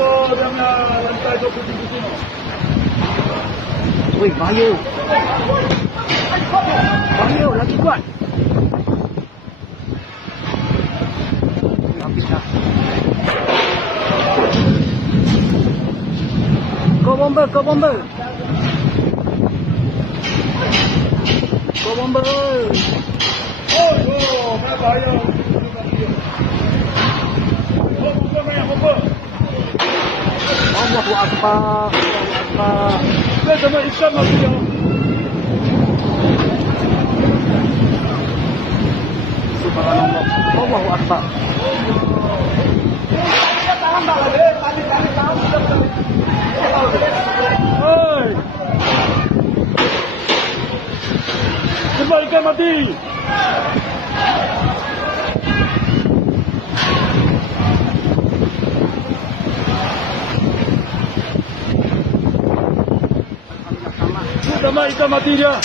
dia punya lantai 20 tu. Wih, bahaya. Bahaya, lagi kuat. Habis dah. Go bomber, go bomber. Go bomber. Oh, bahaya. Oh, bomber banyak bomber. Allahu Akbar. Allahu Akbar. Dia sama Islam lagi dia. Subhanallah. Allahu Akbar. Hei. Cepat ikan mati. Sama ikan mati dia.